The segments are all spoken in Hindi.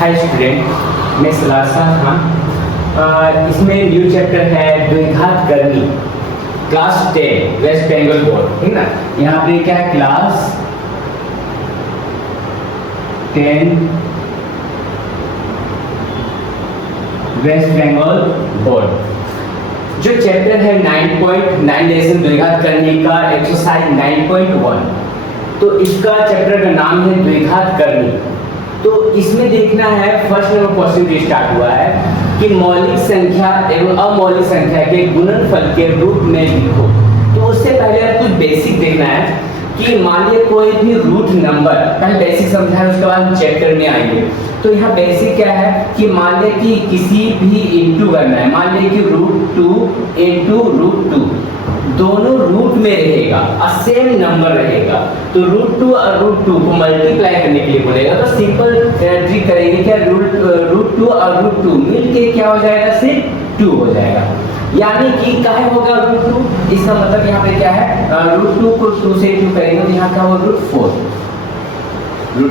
हाय स्टूडेंट, मैं सलासा खान। इसमें न्यू चैप्टर है द्विघात गर्मी, क्लास 10 वेस्ट बंगाल बोर्ड, ठीक ना। यहाँ पे क्या है, क्लास 10 वेस्ट बंगाल बोर्ड। जो चैप्टर है 9.9 लेसन द्विघात करने का एक्सरसाइज 9.1, तो इसका चैप्टर का नाम है द्विघात करनी। तो इसमें देखना है, फर्स्ट नंबर क्वेश्चन जो स्टार्ट हुआ है कि मौलिक संख्या एवं अमौलिक संख्या के गुणनफल के रूप में लिखो। तो उससे पहले कुछ बेसिक देखना है कि मान लिया कोई भी रूट नंबर, पहले बेसिक समझाएं उसके बाद चैप्टर में आएंगे। तो यहाँ बेसिक क्या है कि मान लिया कि किसी भी इंटू करना है, मान लिया कि √2 इंटू √2 दोनों रूट में रहेगा और सेम नंबर रहेगा, तो √2 और √2 को मल्टीप्लाई करने के लिए बोलेगा। तो सिंपल ट्रिक करेंगे क्या, √2 और √2 मिलके क्या हो जाएगा, सिर्फ 2 हो जाएगा। यानी कि क्या होगा √2, इसका मतलब यहाँ पे क्या है, √2 को 2 से 2 करेंगे तो यहाँ क्या होगा, √4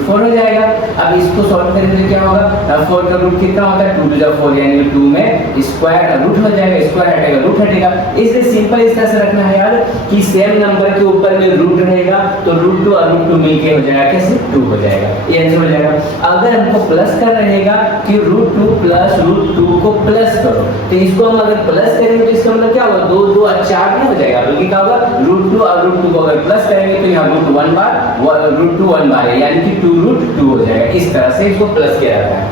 हो जाएगा। अब इसको सॉल्व करेंगे तो क्या होगा, 4 का रूट कितना होता है, 2 to 4 यानी 2 में स्क्वायर रूट हो जाएगा, स्क्वायर हटेगा रूट हटेगा। इसलिए सिंपल इस तरह से रखना है यार कि सेम नंबर के ऊपर में रूट रहेगा तो √2 और √2 मिलके हो जाएगा कैसे, 2 हो जाएगा, ये आंसर हो जाएगा। अगर हमको प्लस कर रहेगा कि √2 प्लस √2 को प्लस करो, तो इसको हम अगर प्लस करेंगे तो इसका मतलब क्या होगा, 2 2 और 4 नहीं हो जाएगा, बल्कि क्या होगा, √2 और √2 को अगर प्लस करेंगे तो यहाँ √1 बार √2 1 बार है, यानी कि 2√2 हो जाएगा। इस तरह से इसको प्लस किया जाता है।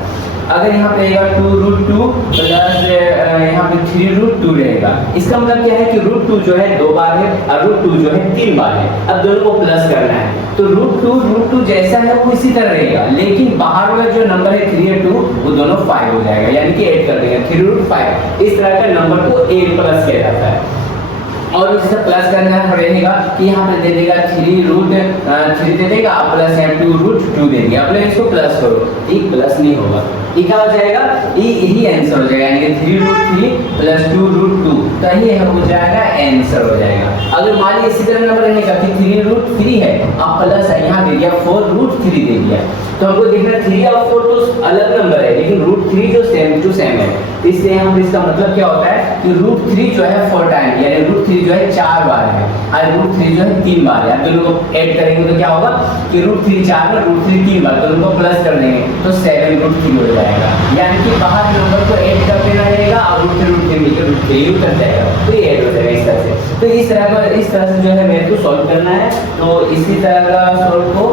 अगर यहाँ पे रहेगा 2√2 प्लस यहाँ पे 3√2 रहेगा, इसका मतलब क्या है कि √2 जो है 2 बार है और √2 जो है 3 बार है। अब दोनों को प्लस करना है तो √2 जैसा है वो इसी तरह रहेगा, लेकिन बाहर वाला जो नंबर है 3 और 2 वो दोनों 5 हो जाएगा, यानी कि 8 कर देंगे 3√5। इस तरह का नंबर को 8 प्लस किया जाता है। और इससे प्लस करना रहेगा कि यहाँ पे दे देगा 3√3 दे देगा प्लस यहाँ 2√2 दे दिया, अब इसको प्लस करो, ये प्लस नहीं होगा, ये क्या हो जाएगा, यही आंसर हो जाएगा, यानी कि 3√3 प्लस 2√2, तो ये हो जाएगा आंसर हो जाएगा। अगर मान लीजिए इसी तरह नंबर रहेगा कि 3√3 है अब प्लस है, यहाँ दे दिया 4√3 दे दिया, तो हमको देखना 3 और 4 तो अलग नंबर है, लेकिन √3 जो सेम टू सेम है, इसलिए हम इसका मतलब क्या होता है कि √3 जो है 4 टाइम, यानी √3 जो है 4 बार है और √3 जो है 3 बार है। दोनों को ऐड करेंगे तो क्या होगा कि √3 4 बार √3 3 बार, दोनों को प्लस कर देंगे तो 7√3 हो जाएगा, यानी कि बाहर नंबर को ऐड कर देना रहेगा और √3 मिलकर √3 कर जाएगा, तो ये ऐड हो जाएगा इस तरह से। तो इस तरह से जो है मेरे को सॉल्व करना है, तो इसी तरह का सॉल्व को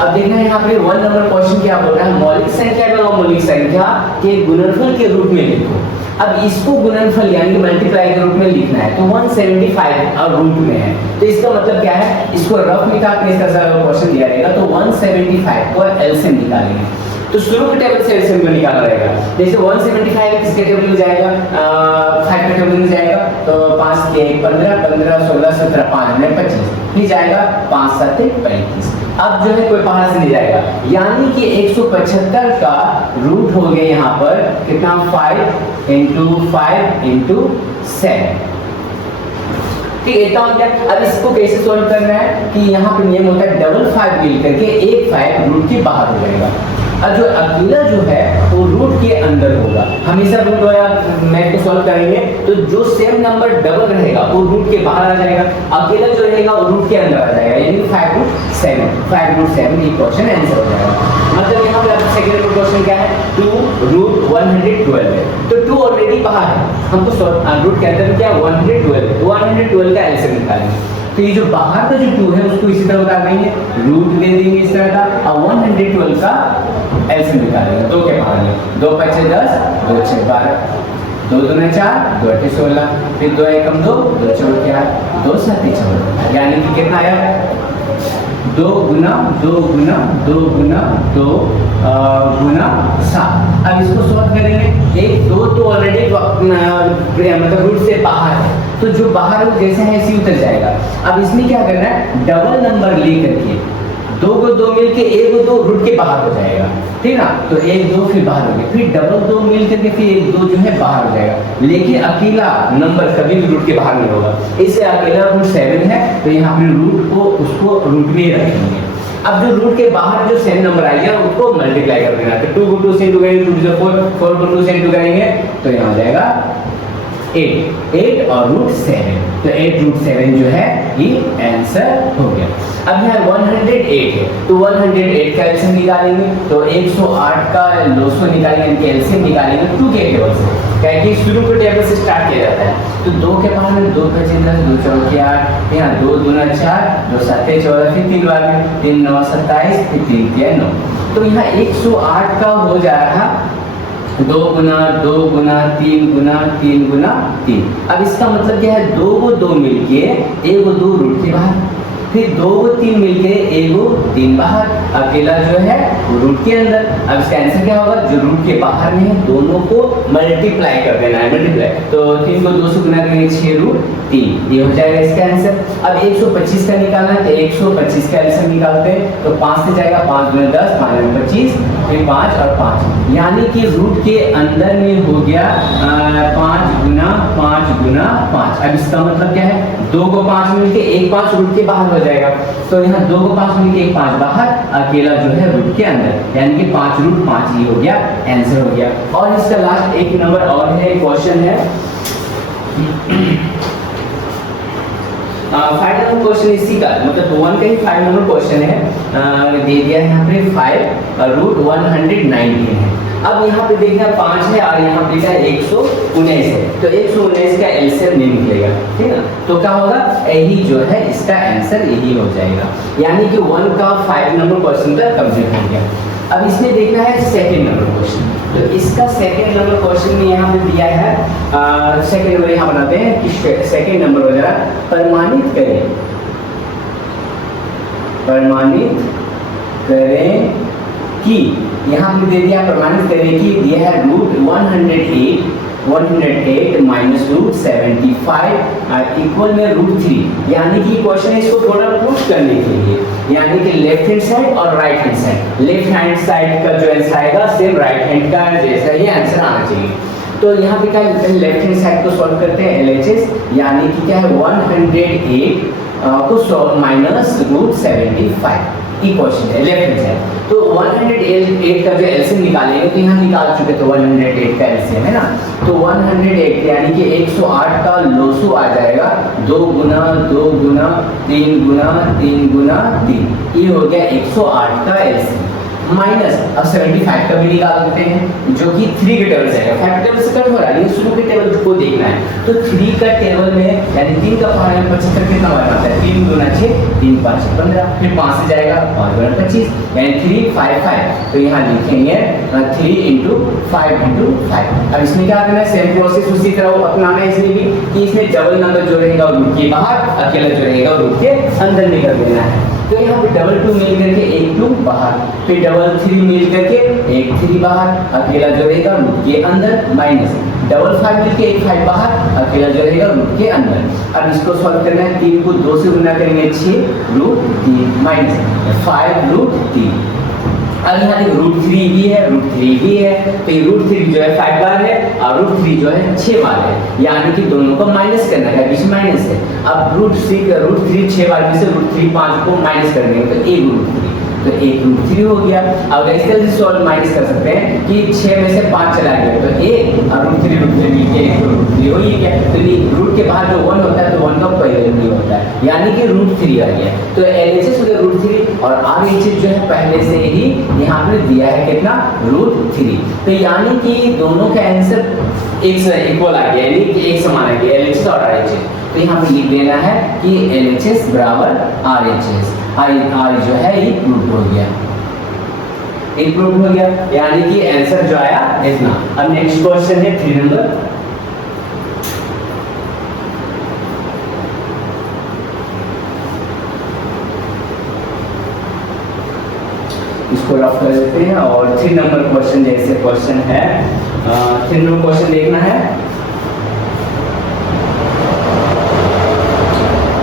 अब देखना है। यहाँ पे 1 नंबर क्वेश्चन क्या बोल रहा है, मौलिक संख्या एवं अमौलिक संख्या के गुणनफल के रूप में लिखो। अब इसको गुणनफल यानी कि मल्टीप्लाई के रूप में लिखना है, तो 175 और रूट में है, तो इसका मतलब क्या है, इसको रफ निकाल के इस तरह से क्वेश्चन दिया रहेगा तो 175 को एलसीएम निकालेंगे। तो शुरू के टेबल से एलसीएम को निकालना रहेगा, जैसे 175 किसके टेबल में जाएगा, 5 के टेबल में जाएगा, तो 5 के 15 15 16 17 5 में 25, फिर जाएगा 5 7 35। अब जो है कोई बाहर से नहीं जाएगा, यानी कि 175 का रूट हो गया यहाँ पर कितना, 5 इंटू 5 इंटू 7, ठीक है। इतना हो गया। अब इसको कैसे सॉल्व करना है कि यहाँ पे नियम होता है डबल 5 मिल करके एक 5 रूट के बाहर हो जाएगा, और जो अकेला जो है वो रूट के अंदर होगा। हमेशा रूट वाला मैथ को सॉल्व करेंगे तो जो सेम नंबर डबल रहेगा वो रूट के बाहर आ जाएगा, अकेला जो रहेगा वो रूट के अंदर आ जाएगा, यानी 5√7 ये क्वेश्चन आंसर हो जाएगा। मतलब यहाँ पे सेकंड क्वेश्चन क्या है, 2√112 है, तो 2 ऑलरेडी बाहर है, हमको रूट के अंदर क्या 112 का एलसीएम निकालेंगे। तो ये जो बाहर का जो 2 है उसको इसी तरह बता देंगे, रूट दे देंगे इस तरह का, और 112 का एलसीएम निकालेंगे। 2 के बाहर में 2 5 10 2 6 12 2 2 4 2 8 16, फिर 2 1 2 2 4 8 2 7 14, यानी कि कितना आया, 2 गुना 2 गुना 2 गुना 2 गुना 7। अब इसको सॉल्व करेंगे, 1 2 तो ऑलरेडी मतलब रूट से बाहर है, तो जो बाहर है जैसे है इसी उतर जाएगा। अब इसमें क्या करना है, डबल नंबर लेकर के 2 को 2 मिलके 1 को 2 रूट के बाहर हो जाएगा, ठीक ना, तो 1 2 फिर बाहर हो गया, फिर डबल 2 मिल करके फिर 1 2 जो है बाहर हो जाएगा, लेकिन अकेला नंबर कभी भी रूट के बाहर नहीं होगा, इससे अकेला रूट 7 है, तो यहाँ पे रूट को उसको रूट में रखेंगे। अब जो रूट के बाहर जो सेम नंबर आएगा उसको मल्टीप्लाई कर देना। तो 2 को 2 से इंटू करेंगे 2 टू 4, 4 को 2 से इंटू करेंगे तो यहाँ हो जाएगा 8 और रूट 7। तो 8 रूट 7 जो है ये आंसर हो गया। अब यहाँ 108 है तो 108 का एलसीएम निकालेंगे तो 108 का लोसो निकालेंगे, एलसीएम निकालेंगे 2 के टेबल से, क्या कि शुरू के टेबल से स्टार्ट किया जाता है। तो 2 के बाद में 2 25 10 2 4 8, यहाँ 2 दूना 4 2 7 14, फिर 3 बार में 3 9 27, फिर 3 3 9। तो यहाँ 108 का हो जा रहा 2 गुना 2 गुना 3 गुना 3 गुना 3। अब इसका मतलब क्या है, 2 को 2 मिलके 1 को 2 रूट के बाहर, फिर 2 को 3 मिलके 1 को 3 बाहर, अकेला जो है वो रूट के अंदर। अब इसका आंसर क्या होगा, जो रूट के बाहर में है दोनों को मल्टीप्लाई कर देना है, मल्टीप्लाई। तो 3 को 2 से गुना करेंगे 6 रूट 3, ये हो जाएगा इसका आंसर। अब 125 का निकालना है तो 125 का आंसर निकालते हैं तो 5 से जाएगा 5 गुना 10 5 गुना 25, फिर 5 और 5, यानी कि रूट के अंदर में हो गया 5 गुना 5। अब इसका मतलब क्या है, 2 को 5 मिलके 1 5 रूट के बाहर हो जाएगा। तो यहाँ 2 को 5 मिलके 1 5 बाहर, अकेला जो है रूट के अंदर, यानी कि 5 रूट 5 ही हो गया, आंसर हो गया। और इसका लास्ट एक नंबर और है, क्वेश्चन है 5 नंबर क्वेश्चन इसी का, मतलब 1 का ही 5 नंबर क्वेश्चन है। दे दिया है यहाँ पे 5 रूट 119 है। अब यहाँ पे देखना 5 है और यहाँ पे लिखा है 119 है, तो 119 का एलसीएम नहीं निकलेगा, ठीक है। तो क्या होगा, यही जो है इसका आंसर यही हो जाएगा, यानी कि 1 का 5 नंबर क्वेश्चन तक कंप्लीट हो गया। अब इसमें देखना है सेकंड नंबर क्वेश्चन, तो इसका सेकंड नंबर क्वेश्चन में यहाँ पे दिया है, सेकंड नंबर यहाँ बनाते हैं कि सेकंड नंबर वगैरह प्रमाणित करें कि, यहाँ पे दे दिया प्रमाणित करें कि दिया है रूट 108 माइनस रूट 75 इक्वल में रूट 3, यानी कि क्वेश्चन है इसको थोड़ा प्रूफ करने के लिए, यानी कि लेफ्ट हैंड साइड और right hand side. Left hand side का जो आंसर आएगा सेम राइट हैंड का जैसा ही आंसर आना चाहिए। तो यहाँ पे क्या लेफ्ट हैंड साइड को सॉल्व करते हैं LHS, यानी कि क्या है 108 को सॉल्व माइनस रूट 75 की क्वेश्चन है लेफ्ट हैंड साइड। तो 108 का जो एलसीएम निकालेंगे तो यहाँ निकाल चुके थे 108 का एलसीएम है ना, तो 108 यानी कि 108 का लोसो आ जाएगा 2 गुना 2 गुना 3 गुना 3 गुना 3, ये हो गया 108 का एलसीएम माइनस 75 का भी निकाल देते हैं जो कि 3 के टेबल से आएगा, 5 के टेबल से कट हो रहा है, लेकिन शुरू के टेबल को देखना है। तो 3 का टेबल में यानी 3 का 75 कितना आता है, 3 गुना 6 3 5 15, फिर 5 से जाएगा 5 गुना 25 यानी 355, तो यहाँ लिखेंगे 3 इंटू 5 इंटू 5। अब इसमें क्या करना है, सेम प्रोसेस उसी तरह अपनाना है इसमें भी, कि इसमें डबल नंबर जो रहेगा रूट के बाहर, अकेला जो रहेगा रूट के अंदर निकल देना है। तो यहाँ पे डबल 2 मिल करके 1 2 बाहर, फिर डबल 3 मिल करके 1 3 बाहर, अकेला जो रहेगा रूट के अंदर, माइनस डबल 5 मिल के 1 5 बाहर, अकेला जो रहेगा रूट के अंदर। अब इसको सॉल्व करना है, 3 को 2 से गुना करेंगे 6 रूट 3 माइनस 5 रूट 3। अब यहाँ देखो रूट 3 भी है रूट 3 भी है, तो ये रूट 3 जो है 5 बार है और रूट 3 जो है 6 बार है, यानी कि दोनों को माइनस करना है, बीच माइनस है। अब रूट 3 6 बार में से रूट 3 5 को माइनस कर देंगे तो 1 रूट 3, तो 1 रूट 3 हो गया। अब इस तरह से सॉल्व माइनस कर सकते हैं कि 6 में से 5 चला गया तो 1 और रूट 3 मिलके 1 रूट 3 हो, ये क्या, तो रूट के बाहर जो 1 होता है तो 1 का कोई वैल्यू नहीं होता है, यानी कि रूट 3 आ गया। तो LHS हो गया रूट 3 और RHS जो है पहले से ही यहाँ पे दिया है कितना, रूट 3, तो यानी कि दोनों का आंसर एक से इक्वल आ गया, यानी कि एक समान आ गया LHS और RHS। तो यहाँ पे लिख देना है कि LHS बराबर RHS, R जो है ये प्रूफ हो गया, एक प्रूफ हो गया, यानी कि आंसर जो आया इतना। अब नेक्स्ट क्वेश्चन है 3 नंबर, इसको रफ कर देते हैं। और 3 नंबर क्वेश्चन जैसे क्वेश्चन है, 3 नंबर क्वेश्चन देखना है।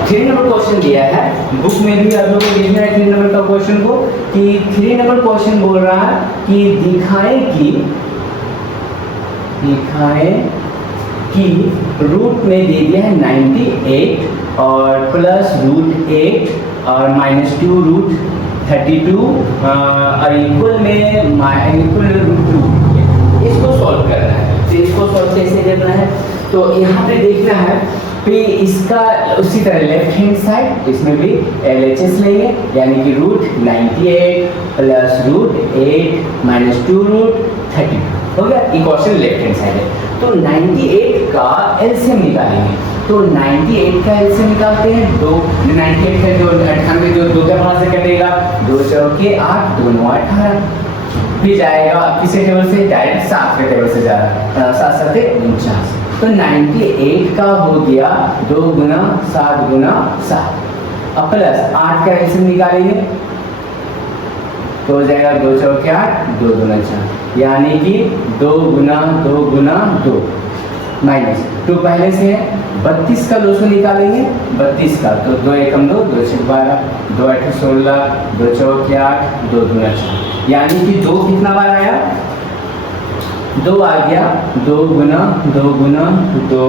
3 नंबर क्वेश्चन दिया है बुक में भी, आप लोगों को देखना है 3 नंबर का क्वेश्चन को, कि 3 नंबर क्वेश्चन बोल रहा है कि दिखाएं कि रूट में दे दिया है 98 और प्लस रूट 8 और माइनस 2 रूट 32 और इक्वल में इक्वल √2। इसको सॉल्व करना है। तो इसको सॉल्व कैसे करना है, तो यहाँ पे देखना है कि इसका उसी तरह लेफ्ट हैंड साइड इसमें भी LHS लेंगे, यानी कि √98 प्लस √8 माइनस 2√32 हो गया। इक्वेशन लेफ्ट हैंड साइड है। तो 98 का एलसीएम निकालेंगे। तो 98 का एलसीएम निकालते हैं, 98 का जो 98 जो 2 के पास से कटेगा, 2 चौके 8, 2 9 18, फिर जाएगा किसी टेबल से, डायरेक्ट 7 के टेबल से जा रहा है, 7 7 49। तो 98 का हो गया 2 गुना 7 गुना 7। अब प्लस 8 का एलसीएम निकालेंगे तो हो जाएगा 2 चौके 8, 2 गुना 4, यानी कि 2 गुना 2 माइनस 2 पहले से है। 32 का 200 निकालेंगे, 32 का तो 2 एकम 2, 2 छक 12, 2 8 16, 2 चौके 8, 2 गुना 4, यानी कि 2 कितना बार आया, 2 आ गया, 2 गुना 2 गुना 2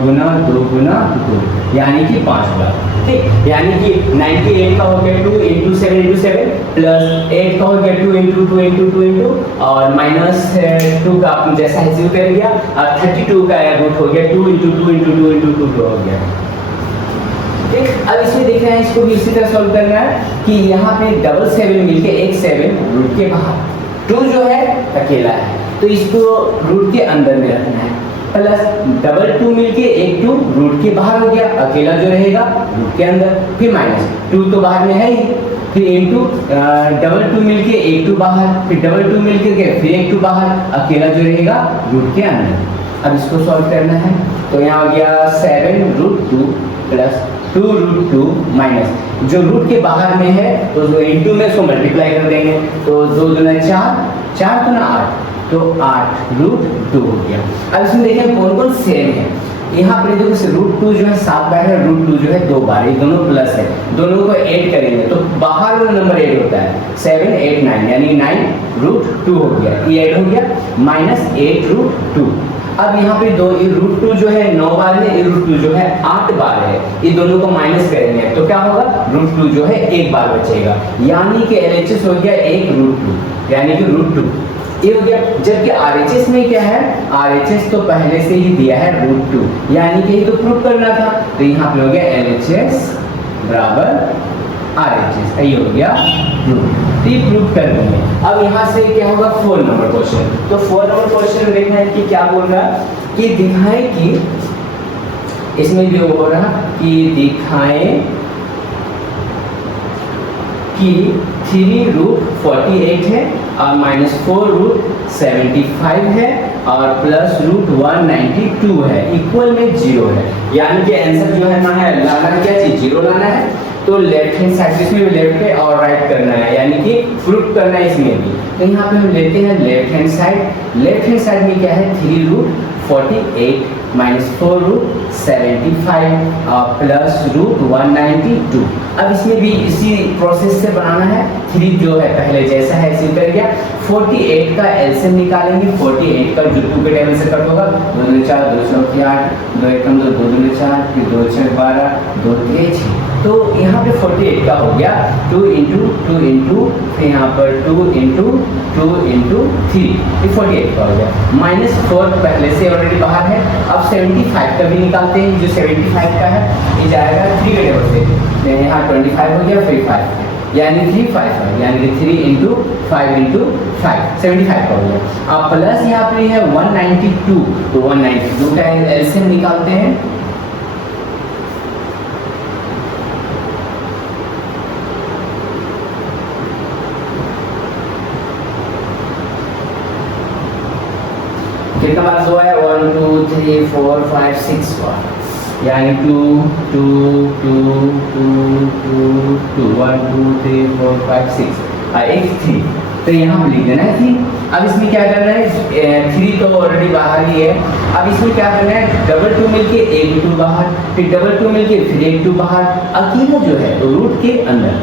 गुना 2 गुना 2, यानी कि 5 बार। ठीक, यानी कि 98 का हो गया 2 × 7 × 7 प्लस 8 का हो गया 2 × 2 × 2 × और माइनस 2 का आपने जैसा है 0 कर दिया, और 32 का रूट हो गया 2 × 2 × 2 × 2 हो गया। ठीक, अब इसमें देखना है, इसको भी इसी तरह सॉल्व करना है कि यहाँ पे डबल 7 मिलके एक 7 रूट के बाहर, 2 जो है अकेला है तो इसको रूट के अंदर में रखना है, प्लस डबल 2 मिलके एक 2 रूट के बाहर हो गया, अकेला जो रहेगा रूट के अंदर, फिर माइनस 2 तो बाहर में है ही, फिर इनटू डबल 2 मिलके एक 2 बाहर, फिर डबल 2 मिलके फिर एक 2 बाहर, अकेला जो रहेगा रूट के अंदर। अब इसको सॉल्व करना है, तो यहाँ हो गया 7√2 प्लस 2√2 माइनस जो रूट के बाहर में है तो जो इनटू में उसको मल्टीप्लाई कर देंगे, तो 2 दूना 4, 4 दूना 8, तो 8√2 हो गया। अब इसमें देखें कौन कौन सेम है। यहाँ पर देखो √2 जो है 7 बार है, √2 जो है 2 बार, ये दोनों प्लस है, दोनों को ऐड करेंगे तो बाहर वाला नंबर ऐड होता है 7 8 9, यानी 9√2 हो गया, ये ऐड हो गया, माइनस 8√2। अब यहाँ पे दो ये √2 जो है 9 बार है, ये √2 जो है 8 बार है, ये दोनों को माइनस करेंगे तो क्या होगा, √2 जो है 1 बार बचेगा, यानी कि LHS हो गया 1√2, यानी कि √2 ये हो गया। जबकि RHS में क्या है, RHS तो पहले से ही दिया है √2, यानी कि ये तो प्रूव करना था, तो यहाँ पे हो गया LHS बराबर RHS, ये हो गया प्रूफ, ये प्रूफ कर देंगे। अब यहाँ से क्या होगा 4 नंबर क्वेश्चन, तो 4 नंबर क्वेश्चन में देखना है कि क्या बोल रहा है कि दिखाएं कि इसमें भी हो रहा कि दिखाएं कि 3√48 है और -4√75 है और प्लस √192 है, इक्वल में 0 है, यानी कि आंसर जो है ना है लाना क्या चीज 0 लाना है, तो लेफ्ट हैंड साइड इसमें भी लेफ्ट है और राइट करना है, यानी कि प्रूफ करना है इसमें भी। तो यहाँ पे हम लेते हैं लेफ्ट हैंड साइड में क्या है 3√48 -4√75 प्लस √192। अब इसमें भी इसी प्रोसेस से बनाना है, 3 जो है पहले जैसा है इसी कर गया, 48 का एलसीएम निकालेंगे, 48 का जो 2 के टेबल से कट होगा, 2 दूनी 4, 2 चौके 8, 2 एकम 2, 2 दूनी 4, फिर 2 छक 12, 2 तेज, तो यहाँ पे 48 का हो गया 2 × 2 × फिर यहाँ पर 2 × 2 × 3, ये 48 का हो गया, -4 पहले से ऑलरेडी बाहर है। अब 75 का भी निकालते हैं, जो 75 का है ये जाएगा 3 के टेबल से, यहाँ 25 हो गया, फिर 5 यानी 3 यानी कि 3 × 5 × 5 75 का हो गया। अब प्लस यहाँ पर है 192, तो 192 का एलसीएम निकालते हैं, कितना बार 2 है 1 2 3 4 5 6 बार, यानी 2 2 2 2 2 2 1 2 3 4 5 6 और एक 3, तो यहाँ हम लिख देना है 3। अब इसमें क्या करना है 3 तो ऑलरेडी बाहर ही है, अब इसमें क्या करना है डबल 2 मिलके एक 2 बाहर, फिर डबल 2 मिलके फिर एक 2 बाहर, अकेला जो है रूट के अंदर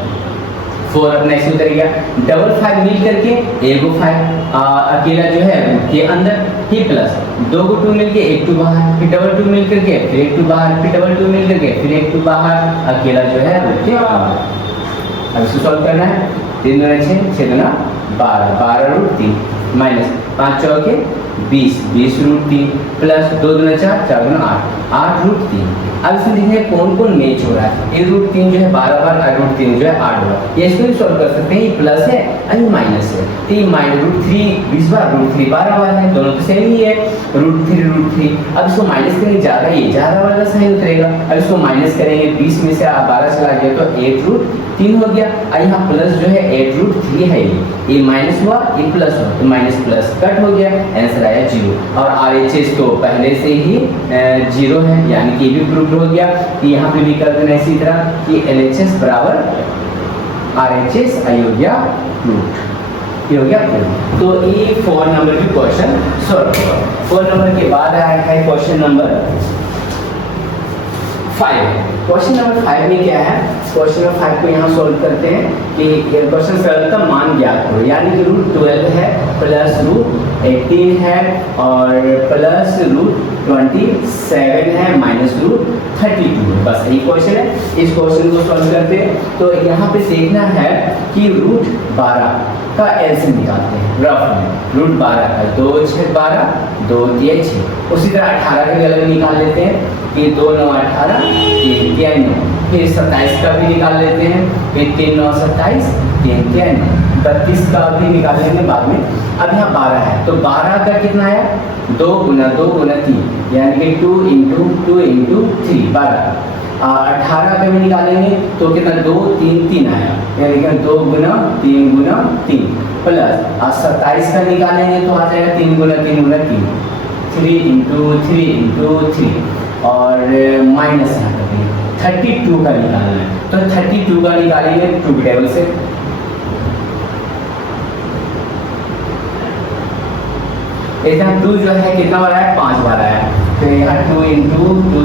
4 अपना ऐसे उतर गया, डबल 5 मिल करके एगो 5 अकेला जो है रूट के अंदर, ही प्लस 2 को 2 मिलके एक 2 बाहर, फिर डबल 2 मिल करके फिर एक 2 बाहर, फिर डबल 2 मिल करके फिर एक 2 बाहर, अकेला जो है रूट के बाहर। अब इसको सॉल्व करना है। 3 दूना 6, 6 दूना 12, 12 रूट 3 माइनस 5 चौके 20, 20 रूट 3 प्लस 2 दूना 4, 4 दूना 8, 8 रूट 3। अब इसमें देखिए कौन कौन मैच हो रहा है। ये रूट 3 जो है 12 बार और रूट 3 जो है 8 बार, ये इसको भी सॉल्व कर सकते हैं। ये प्लस है और ये माइनस है, तो ये माइनस रूट 3 20 बार, रूट 3 12 बार है, दोनों तो सेम ही है, रूट 3। अब इसको माइनस करेंगे ज़्यादा, ये ज़्यादा वाला साइन उतरेगा। अब इसको माइनस करेंगे 20 में से 12 चला गया तो 8 रूट 3 हो गया। और यहाँ प्लस जो है 8 रूट 3 है, ये माइनस हुआ ये प्लस हुआ, तो माइनस प्लस कट हो गया, आंसर आया 0। और RHS तो पहले से ही 0 है, यानी कि ये भी प्रूव हो गया। कि यहाँ पे भी कर देना इसी तरह कि LHS बराबर RHS, आई हो गया प्रूफ, ये हो गया प्रूफ। तो ये 4 नंबर की क्वेश्चन सॉल्व हुआ। 4 नंबर के बाद आया है क्वेश्चन नंबर 5। क्वेश्चन नंबर 5 में क्या है, क्वेश्चन नंबर 5 को यहाँ सॉल्व करते हैं कि क्वेश्चन सरल का मान ज्ञात करो, यानी कि रूट 12 है प्लस रूट 18 है और प्लस रूट 27 है माइनस रूट 32, बस यही क्वेश्चन है। इस क्वेश्चन को सॉल्व करते हैं तो यहाँ पे देखना है कि रूट 12 का एलसीएम निकालते हैं रफ में। रूट 12 का 2 6 12, 2 3 6। उसी तरह 18 का भी अलग निकाल लेते हैं कि 2 9 18, 3 3 9। फिर 27 का भी निकाल लेते हैं, फिर 3 9 27, 3 3 9। 32 का भी निकाल लेंगे बाद में। अब यहाँ 12 है तो 12 का कितना आया, 2 गुना 3, यानी कि 2 इंटू 3 12। 18 का भी निकालेंगे तो कितना 2 3 3 आया, यानी कि 2 गुना 3 प्लस 27 का निकालेंगे तो आ जाएगा 3 गुना 3, 3 इंटू 3 और माइनस यहाँ करेंगे 32 का निकालना है। तो 32 का निकालेंगे 2 के टेबल से, यहाँ 2 जो है कितना बार आया, 5 बार आया। तो यहाँ 2 इंटू 2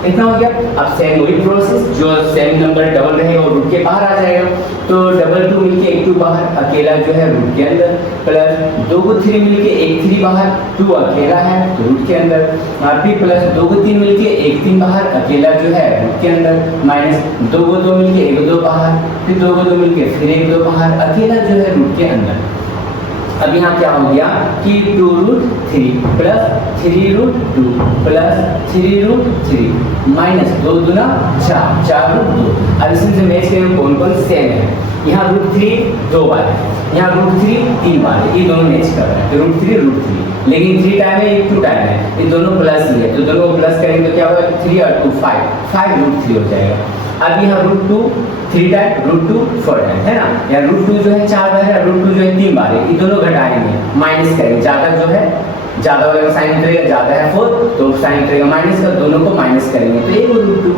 इतना हो गया। अब सेम वही प्रोसेस, जो सेम नंबर डबल रहेगा वो रूट के बाहर आ जाएगा। तो डबल 2 मिलके एक 2 बाहर, अकेला जो है रूट के अंदर, प्लस 2 को 3 मिलके एक 3 बाहर, 2 अकेला है तो रूट के अंदर, और फिर प्लस 2 को 3 मिलके एक 3 बाहर, अकेला जो है रूट के अंदर, माइनस 2 को 2 मिलके एक 2 बाहर, फिर 2 को 2 मिलके फिर एक 2 बाहर, अकेला जो है रूट के अंदर। अब यहाँ क्या हो गया कि 2 root 3 plus 3 root 2 plus 3 root 3 minus 2 दूना 4 रूट 2। अब इसमें से मैच करें कौन कौन सेम है। यहाँ रूट 3 2 बार है, यहाँ रूट 3 3 बार है, ये दोनों मैच कर रहे हैं। तो रूट 3 लेकिन 3 टाइम है, 2 टाइम है, ये दोनों प्लस ही है, तो दोनों को प्लस करेंगे तो क्या होगा 3 और 2 5 रूट 3 हो जाएगा। अब यहाँ रूट 2 3 टाइम, रूट 2 4 टाइम है ना, या रूट 2 जो है 4 बार है, रूट 2 जो है 3 बार है, ये दोनों घटाएंगे माइनस करेंगे, ज़्यादा जो है ज़्यादा वाले का साइन उतरेगा, ज़्यादा है 4 तो साइन उतरेगा माइनस का, दोनों को माइनस करेंगे तो ये रूट 2।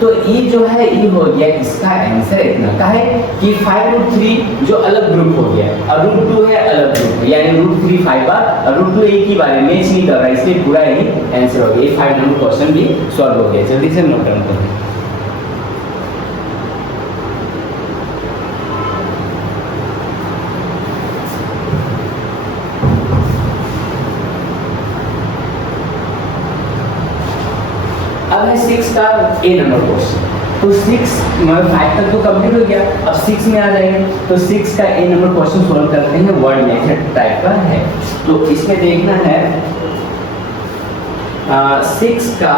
तो ये जो है ये हो गया इसका आंसर इतना का है कि 5 रूट 3 जो अलग ग्रुप हो गया और रूट 2 है अलग ग्रुप, यानी रूट 3 5 बार और रूट 2 एक ही बार है, मैच नहीं कर रहा है, इसलिए पूरा ही आंसर हो गया। 5 नंबर क्वेश्चन भी सॉल्व हो गया। जल्दी से नोट डाउन करें। अब है 6 का ए नंबर क्वेश्चन। तो 5 तक तो कंप्लीट हो गया, अब 6 में आ जाएंगे। तो 6 का ए नंबर क्वेश्चन सॉल्व करते हैं, वर्ड मेथड टाइप का है। तो इसमें देखना है 6 का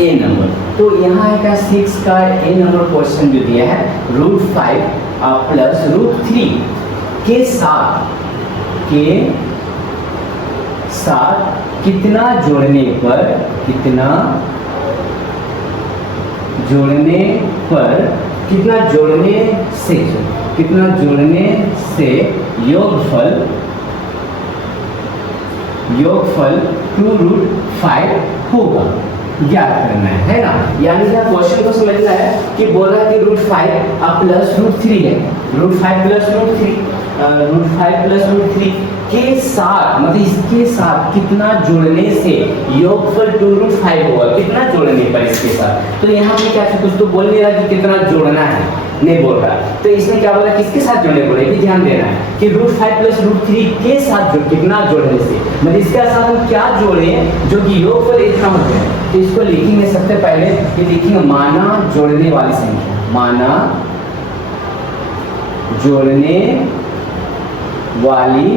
ए नंबर। तो यहाँ है क्या 6 का ए नंबर क्वेश्चन जो दिया है रूट 5 प्लस रूट 3 के साथ कितना जोड़ने पर कितना जोड़ने से योगफल 2 रूट 5 होगा, ज्ञात करना है ना। यानी कि क्वेश्चन को समझना है कि बोल रहा है कि रूट 5 अब प्लस रूट 3 है, रूट 5 प्लस रूट 3 के साथ, मतलब इसके साथ कितना जोड़ने से योगफल 2 रूट 5 होगा, कितना जोड़ने पर इसके साथ। तो यहाँ पे क्या कुछ तो बोल नहीं रहा कि कितना जोड़ना है, नहीं बोल रहा। तो इसमें क्या बोला, किसके साथ जोड़ने बोले, भी ध्यान देना है कि √5 प्लस √3 के साथ जो कितना जोड़ने से, मतलब इसके साथ हम क्या जोड़े जो कि योगफल इतना हो जाए। तो इसको लिखेंगे सबसे पहले कि लिखेंगे माना जोड़ने वाली संख्या, माना जोड़ने वाली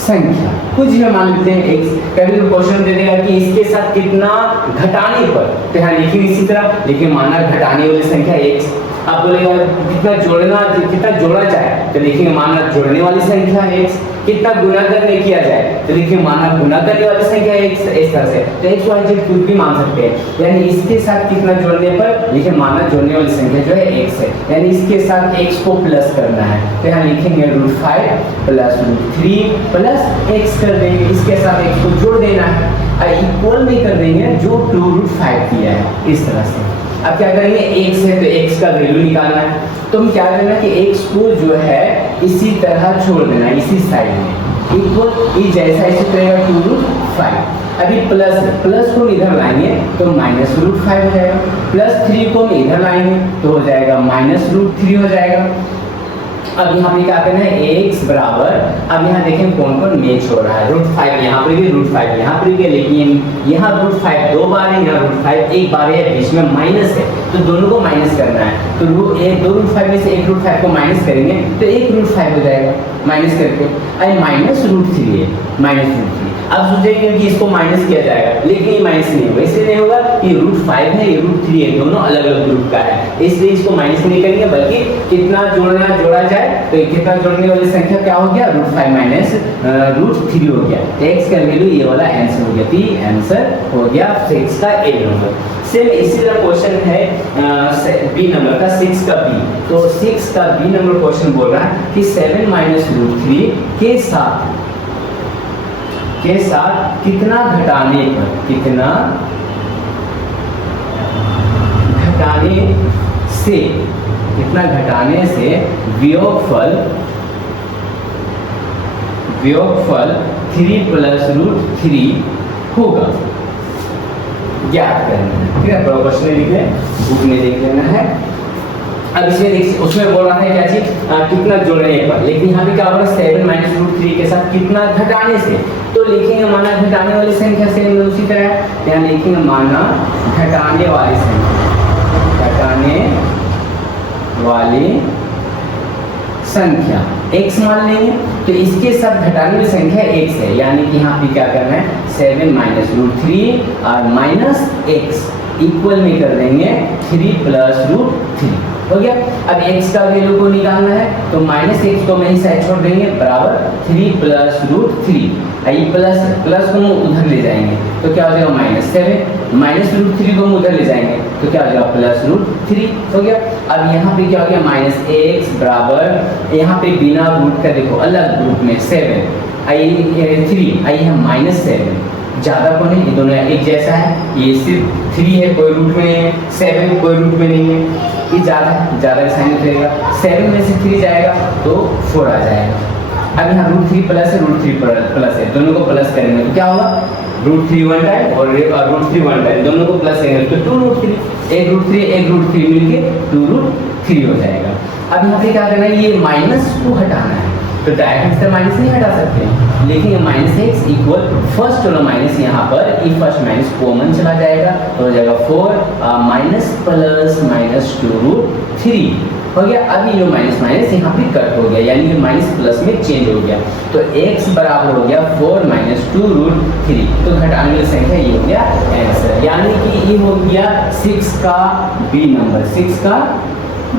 संख्या कुछ भी मान लेते हैं x। कभी क्वेश्चन दे देगा कि इसके साथ कितना घटाने पर, तो यहाँ लिखेंगे इसी तरह, लेकिन माना घटाने वाली संख्या x। अब बोलेगा कितना जोड़ना, कितना जोड़ा जाए, तो लिखेंगे माना जोड़ने वाली संख्या x। कितना गुना करने किया जाए, तो देखिए माना गुना करने वाली संख्या x, इस तरह से। तो x y z कुछ भी मान सकते हैं, यानी इसके साथ कितना जोड़ने पर, देखिए माना जोड़ने वाली संख्या जो है x है, यानी इसके साथ x को प्लस करना है। तो यहाँ लिखेंगे √5 प्लस √3 प्लस x कर देंगे, इसके साथ x को जोड़ देना है, इक्वल में कर देंगे जो 2√5 दिया है, इस तरह से। अब क्या करेंगे, x है तो x का वैल्यू निकालना है। तो हम क्या करना है कि x को जो है इसी तरह छोड़ देना है, इसी साइड में इक्वल, ये जैसा इसे करेगा 2√5। अभी प्लस को इधर लाएंगे तो -√5 हो जाएगा, +3 को इधर लाएंगे तो हो जाएगा -√3 हो जाएगा। अब यहाँ पे क्या करना है, x बराबर, अब यहाँ देखें कौन कौन मैच हो रहा है, √5 यहाँ पर भी, √5 यहाँ पर भी, लेकिन यहाँ √5 दो बार है, यहाँ √5 एक बार है, बीच में माइनस है, तो दोनों को माइनस करना है। तो दो √5 में से एक √5 को माइनस करेंगे तो एक √5 हो जाएगा, माइनस करके। अब -√3 है, -√3। अब सोचेंगे कि इसको माइनस किया जाएगा, लेकिन ये माइनस नहीं होगा, इसलिए नहीं होगा, ये √5 है, ये √3 है, दोनों अलग अलग ग्रुप का है, इसलिए इसको माइनस नहीं करेंगे, बल्कि कितना जोड़ा जाए, तो कितना जोड़ने वाली संख्या क्या हो गया, √5 माइनस √3 हो गया। x का वैल्यू ये वाला आंसर हो गया, तो ये आंसर हो गया 6 का A नंबर। सेम इसी तरह क्वेश्चन है बी नंबर का, 6 का B। तो 6 का B नंबर क्वेश्चन बोल रहा है कि 7 माइनस √3 के साथ कितना घटाने पर, कितना घटाने से वियोगफल 3 प्लस √3 होगा, ज्ञात करना है। ठीक है, क्वेश्चन लिख लें, बुक में देख लेना है। अब इसमें देखिए, उसमें बोल रहा है क्या चीज, कितना जोड़ने पर, लेकिन यहाँ पे क्या हो रहा है, 7 माइनस √3 के साथ कितना घटाने से, तो लिखेंगे माना घटाने वाली संख्या से उसी तरह यहाँ लिखेंगे माना घटाने वाली संख्या x मान लेंगे, तो इसके साथ घटाने वाली संख्या x है, यानी कि यहाँ पे क्या करना है, 7 माइनस √3 और माइनस x इक्वल में कर देंगे 3 प्लस √3 हो गया। अब x का वैल्यू को निकालना है, तो -x को मैं ही साइड छोड़ देंगे, बराबर 3 प्लस √3, आई प्लस को हम उधर ले जाएंगे तो क्या हो जाएगा -7, माइनस √3 को हम उधर ले जाएंगे तो क्या हो जाएगा +√3 हो गया। अब यहाँ पे क्या हो गया, -x बराबर, यहाँ पे बिना रूट का देखो अलग ग्रुप में 7 आई 3 आई है -7, ज़्यादा कौन है, ये दोनों एक जैसा है, ये सिर्फ 3 है, कोई रूट में नहीं है, 7 कोई रूट में नहीं है, ये ज़्यादा साइन रहेगा, 7 में से 3 जाएगा तो 4 आ जाएगा। अब यहाँ √3 प्लस है, √3 प्लस है, दोनों को प्लस करेंगे तो क्या होगा, √3 1 टाइम और √3 1 टाइम, दोनों को प्लस करेंगे तो 2√3, एक √3 मिलके 2√3 हो जाएगा। अब यहाँ पे क्या करना है, ये माइनस को हटाना है, तो डायरेक्ट से माइनस नहीं हटा सकते, लेकिन -x इक्वल फर्स्ट वाला माइनस यहाँ पर, ये फर्स्ट माइनस कॉमन चला जाएगा तो हो जाएगा 4 माइनस प्लस -2√3 हो गया। अभी जो माइनस यहाँ पे कट हो गया, यानी कि माइनस प्लस में चेंज हो गया, तो x बराबर हो गया 4 माइनस 2√3, तो घटाने वाली संख्या ये हो गया आंसर, यानी कि ये हो गया 6 का B नंबर, 6 का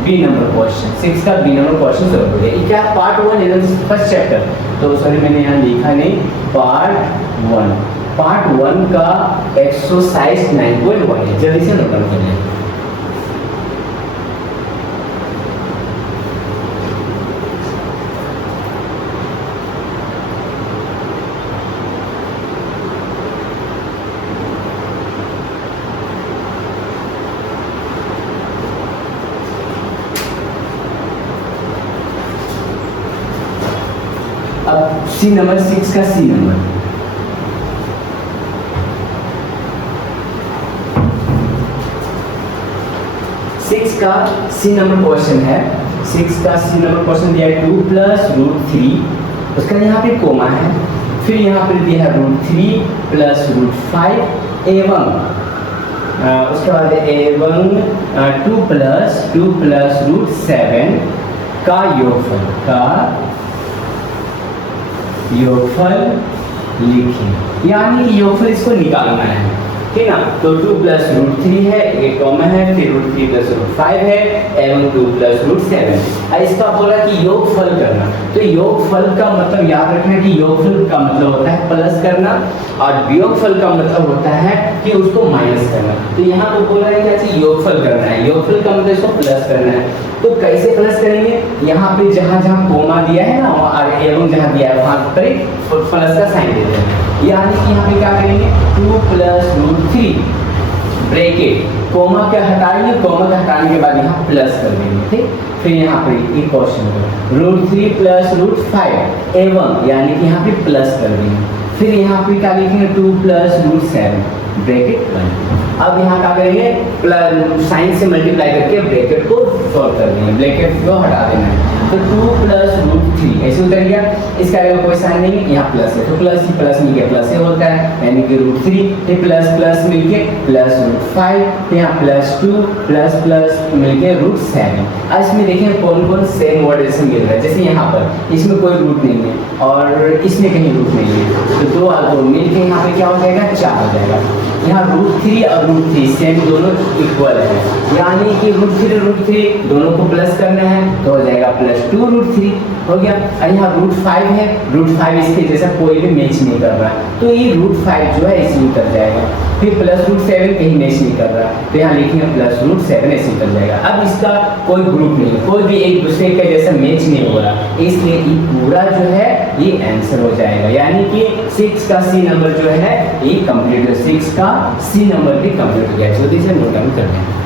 B नंबर क्वेश्चन सॉल्व हो गया। क्या पार्ट 1 फर्स्ट चैप्टर, तो सॉरी मैंने यहाँ लिखा नहीं, पार्ट 1 का एक्सरसाइज 9.1 है, जल्दी से नोट कर लें। अब सी नंबर 6 का सी नंबर, 6 का सी नंबर क्वेश्चन है, 6 का सी नंबर क्वेश्चन दिया है 2 प्लस रूट 3, उसका यहाँ पे कोमा है, फिर यहाँ पर दिया है रूट 3 प्लस रूट 5 एवं उसके बाद एवं 2 प्लस रूट 7 का योगफल लिखें। यानी कि योगफल इसको निकालना है, ठीक ना। तो 2 प्लस रूट 3 है, एक कॉमन है, फिर रूट 3 प्लस रूट 5 है एवं 2 प्लस रूट 7। इसका बोला कि योगफल करना, तो योगफल का मतलब याद रखना कि योगफल का मतलब होता है प्लस करना और वियोगफल का मतलब होता है कि उसको माइनस करना। तो यहाँ पर बोला है कि योगफल करना है, योगफल का मतलब इसको प्लस करना है। तो कैसे प्लस करेंगे, यहाँ पे जहाँ जहाँ कोमा दिया है ना और एवं जहाँ दिया है वहाँ पर प्लस का साइन दे देंगे। यानी कि यहाँ पे क्या करेंगे 2 प्लस रूट 3 ब्रैकेट कोमा क्या हटाएंगे, कोमा का हटाने के बाद यहाँ प्लस कर देंगे, ठीक। फिर यहाँ पे एक क्वेश्चन होगा रूट 3 प्लस रूट 5 एवं यानी कि यहाँ पे प्लस कर देंगे। फिर यहाँ पे क्या लिखेंगे 2 प्लस रूट 7 ब्रैकेट बंद। अब यहाँ क्या करेंगे प्लस साइन से मल्टीप्लाई करके ब्रैकेट को सॉल्व कर देंगे, ब्रैकेट को हटा देना है। तो 2 प्लस रूट 3 ऐसे उतर गया, इसका अगर कोई साइन नहीं है, यहाँ प्लस है तो प्लस ही प्लस मिलके प्लस ही होता है, यानी कि रूट 3 फिर प्लस प्लस मिलके प्लस रूट 5, यहाँ प्लस 2 प्लस प्लस मिलके रूट 7। अब इसमें देखें कौन कौन सेम वर्ड ऐसे मिल रहा है, जैसे यहाँ पर इसमें कोई रूट नहीं है और इसमें कहीं रूट नहीं है, तो दो और मिलके यहाँ पे क्या हो जाएगा 4 हो जाएगा। यहाँ रूट 3 और रूट 3 सेम दोनों इक्वल है, यानी कि रूट 3 दोनों को प्लस करना है तो हो जाएगा प्लस 2 रूट 3 हो गया। और यहाँ रूट 5 है, रूट 5 इसके जैसा कोई भी मैच नहीं कर रहा है, तो ये रूट 5 जो है इसी उतर जाएगा। फिर प्लस रूट 7 कहीं मैच नहीं कर रहा है, तो यहाँ लिखेंगे प्लस रूट 7 ऐसे उतर जाएगा। अब इसका कोई ग्रुप नहीं है, कोई भी एक दूसरे के जैसा मैच नहीं हो रहा, इसलिए ये पूरा जो है ये आंसर हो जाएगा। यानी कि 6 का सी नंबर जो है ये कंप्लीट है, 6 का सी नंबर भी कंप्लीट हो गया। जल्दी से नोट डाउन करते हैं।